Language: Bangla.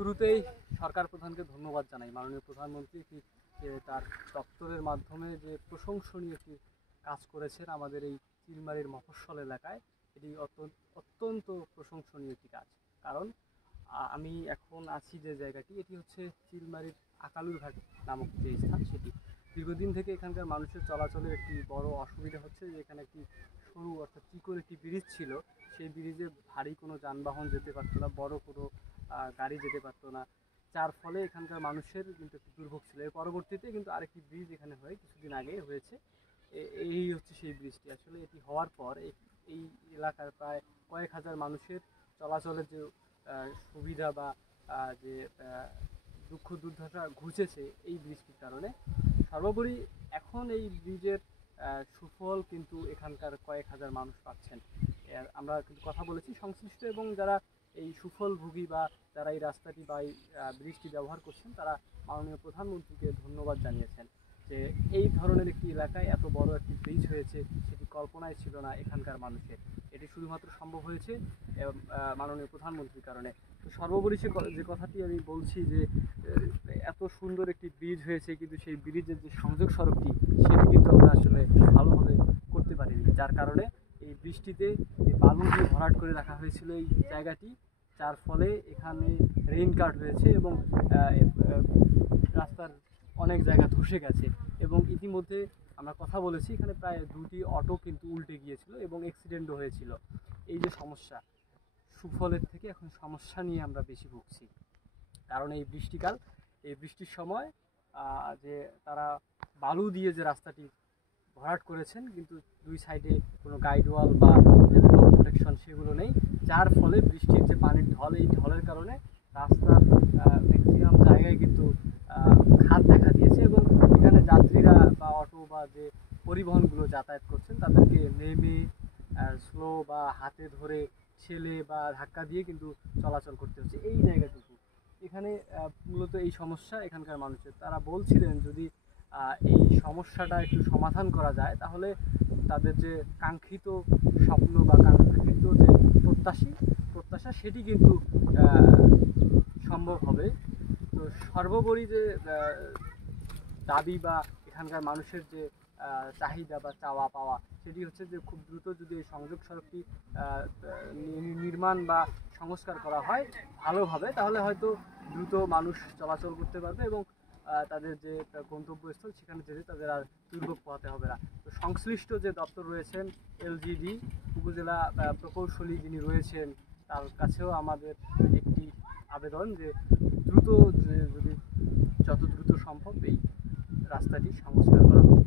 শুরুতেই সরকার প্রধানকে ধন্যবাদ জানাই, মাননীয় প্রধানমন্ত্রী কি তার দপ্তরের মাধ্যমে যে প্রশংসনীয় একটি কাজ করেছেন আমাদের এই চিলমারির মফস্বল এলাকায়। এটি অত্যন্ত প্রশংসনীয় একটি কাজ। কারণ আমি এখন আছি যে জায়গাটি, এটি হচ্ছে চিলমারির আকালুরঘাট নামক যে স্থান, সেটি দীর্ঘদিন থেকে এখানকার মানুষের চলাচলের একটি বড় অসুবিধা হচ্ছে যে এখানে একটি সরু অর্থাৎ চিকন একটি ব্রিজ ছিল। সেই ব্রিজে ভারী কোনো যানবাহন যেতে পারতো না, বড় কোনো গাড়ি যেতে পারতো না, যার ফলে এখানকার মানুষের কিন্তু একটি দুর্ভোগ ছিল। এর পরবর্তীতে কিন্তু আরেকটি ব্রিজ এখানে হয়ে কিছুদিন আগে হয়েছে। এই হচ্ছে সেই ব্রিজটি। আসলে এটি হওয়ার পর এই এলাকার প্রায় কয়েক হাজার মানুষের চলাচলের যে সুবিধা বা যে দুঃখ দুর্দশা ঘুচেছে এই ব্রিজটির কারণে। সর্বোপরি এখন এই ব্রিজের সুফল কিন্তু এখানকার কয়েক হাজার মানুষ পাচ্ছেন। আমরা কিন্তু কথা বলেছি সংশ্লিষ্ট এবং যারা এই সুফলভোগী বা যারা এই রাস্তাটি বা এই ব্রিজটি ব্যবহার করছেন, তারা মাননীয় প্রধানমন্ত্রীকে ধন্যবাদ জানিয়েছেন যে এই ধরনের একটি এলাকায় এত বড় একটি ব্রিজ হয়েছে, সেটি কল্পনায় ছিল না এখানকার মানুষের। এটি শুধুমাত্র সম্ভব হয়েছে মাননীয় প্রধানমন্ত্রীর কারণে। তো সর্বোপরি যে কথাটি আমি বলছি যে এত সুন্দর একটি ব্রিজ হয়েছে, কিন্তু সেই ব্রিজের যে সংযোগ সড়কটি সেটি কিন্তু আমরা আসলে ভালোভাবে করতে পারিনি, যার কারণে এই বৃষ্টিতে বালু দিয়ে ভরাট করে রাখা হয়েছিল এই জায়গাটি, যার ফলে এখানে রেইন কাট হয়েছে এবং রাস্তার অনেক জায়গা ধসে গেছে। এবং ইতিমধ্যে আমরা কথা বলেছি, এখানে প্রায় 2টি অটো কিন্তু উল্টে গিয়েছিল এবং অ্যাক্সিডেন্টও হয়েছিল। এই যে সমস্যা, সুফলের থেকে এখন সমস্যা নিয়ে আমরা বেশি ভুগছি। কারণ এই বৃষ্টিকাল, এই বৃষ্টির সময় যে তারা বালু দিয়ে যে রাস্তাটি ভরাট করেছেন, কিন্তু দুই সাইডে কোনো গাইড ওয়াল বা যে ব্লক প্রোটেকশন সেগুলো নেই, যার ফলে বৃষ্টির যে পানির ঢল, এই ঢলের কারণে রাস্তার ম্যাক্সিমাম জায়গায় কিন্তু খাদ দেখা দিয়েছে। এবং এখানে যাত্রীরা বা অটো বা যে পরিবহনগুলো যাতায়াত করছেন, তাদেরকে নেমে স্লো বা হাতে ধরে ঠেলে বা ধাক্কা দিয়ে কিন্তু চলাচল করতে হচ্ছে এই জায়গাটুকু। এখানে মূলত এই সমস্যা এখানকার মানুষের। তারা বলছিলেন যদি এই সমস্যাটা একটু সমাধান করা যায়, তাহলে তাদের যে কাঙ্ক্ষিত স্বপ্ন বা কাঙ্ক্ষিত যে প্রত্যাশা সেটি কিন্তু সম্ভব হবে। তো সর্বোপরি যে দাবি বা এখানকার মানুষের যে চাহিদা বা চাওয়া পাওয়া, সেটি হচ্ছে যে খুব দ্রুত যদি এই সংযোগ সড়কটি নির্মাণ বা সংস্কার করা হয় ভালোভাবে, তাহলে হয়তো দ্রুত মানুষ চলাচল করতে পারবে এবং তাদের যে গন্তব্যস্থল সেখানে যেতে তাদের আর দুর্ভোগ পোহাতে হবে না। তো সংশ্লিষ্ট যে দপ্তর রয়েছেন, এলজিডি উপজেলা প্রকৌশলী যিনি রয়েছেন, তার কাছেও আমাদের একটি আবেদন যে দ্রুত যদি যত দ্রুত সম্ভব এই রাস্তাটি সংস্কার করা হোক।